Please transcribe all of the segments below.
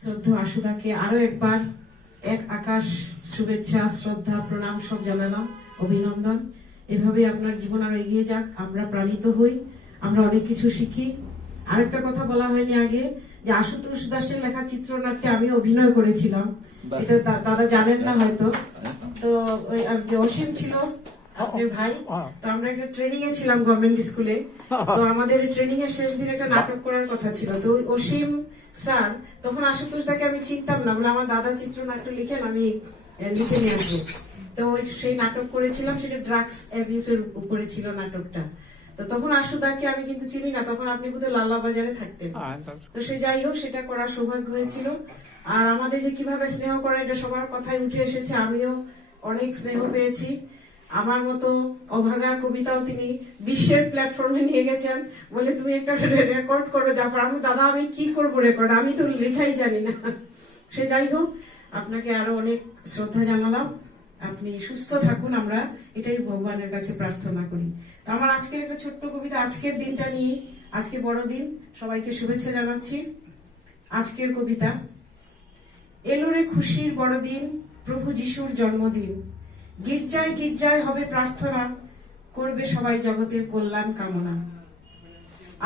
শ্রদ্ধা আশুদাকে আরো একবার এক আকাশ শুভেচ্ছা, শ্রদ্ধা, প্রণাম সব জানালাম, অভিনন্দন। এভাবে আপনার জীবন আরো এগিয়ে যাক, আমরা প্রাণিত হই, আমরা অনেক কিছু শিখি। আরেকটা কথা বলা হয়নি আগে, যে আশুতোষ দাসের লেখা চিত্রনাট্যে আমি অভিনয় করেছিলাম, এটা দাদা জানেন না হয়তো। তো ওই অসীম ছিল আপনার ভাই, তো আমরা একটা ট্রেনিং এ ছিলাম গভর্নমেন্ট স্কুলে। তো আমাদের ট্রেনিং এর শেষ দিন একটা নাটক করার কথা ছিল। তো অসীম স্যার, তখন আশুতোষ দাকে আমি চিনতাম না, বলে আমার দাদা চিত্রনাট্য লিখেন, আমি লিখে নিয়ে আসবো। তো সেই নাটক করেছিলাম, সেটা ড্রাগস অ্যাবিউজের উপরে ছিল নাটকটা। তো তখন আশুদাকে আমি কিন্তু চিনি না, তখন আপনি বোধহয় লাল্লা বাজারে থাকতেন। তো সে যাই হোক, সেটা করার সৌভাগ্য হয়েছিল। আর আমাদের যে কিভাবে স্নেহ করে, এটা সবার কথাই উঠে এসেছে, আমিও অনেক স্নেহ পেয়েছি। আমার মতো অভাগার কবিতাও তিনি বিশ্বের প্ল্যাটফর্মে নিয়ে গেছেন, বলে তুমি একটা রেকর্ড করো। যারপর আমি কি করব রেকর্ড, আমি তো লেখাই জানি না। সে যাই হোক, আপনাকে আরো অনেক শ্রদ্ধা জানালাম। আপনি সুস্থ থাকুন, আমরা এটাই ভগবানের কাছে প্রার্থনা করি। তো আমার আজকের একটা ছোট্ট কবিতা, আজকের দিনটা নিয়ে, আজকে বড়দিন, সবাইকে শুভেচ্ছা জানাচ্ছি। আজকের কবিতা। এলো রে খুশির বড়দিন, প্রভু যিশুর জন্মদিন। গির্জায় গির্জায় হবে প্রার্থনা, করবে সবাই জগতের কল্যাণ কামনা।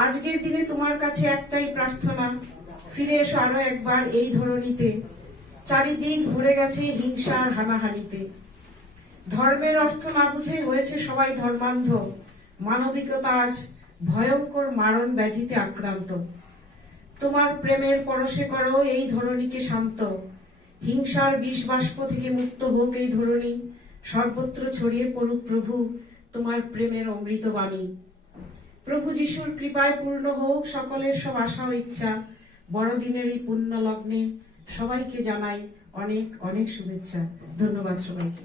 আজকের দিনে তোমার কাছে একটাই প্রার্থনা, ফিরে এসো আরো একবার এই ধরনীতে। চারিদিক ভরে গেছে হিংসার হানাহানিতে। ধর্মের অর্থ না বুঝে হয়েছে সবাই ধর্মান্ধ। মানবিকতা আজ ভয়ঙ্কর মারণ ব্যাধিতে আক্রান্ত। তোমার প্রেমের পরশে করো এই ধরণীকে শান্ত। হিংসার বিষ বাষ্প থেকে মুক্ত হোক এই ধরণী। সর্বত্র ছড়িয়ে পড়ুক প্রভু তোমার প্রেমের অমৃত বাণী। প্রভু যিশুর কৃপায় পূর্ণ হোক সকলের সব আশা ও ইচ্ছা। বড়দিনের এই পুণ্য লগ্নে সবাইকে জানাই অনেক অনেক শুভেচ্ছা। ধন্যবাদ সবাইকে।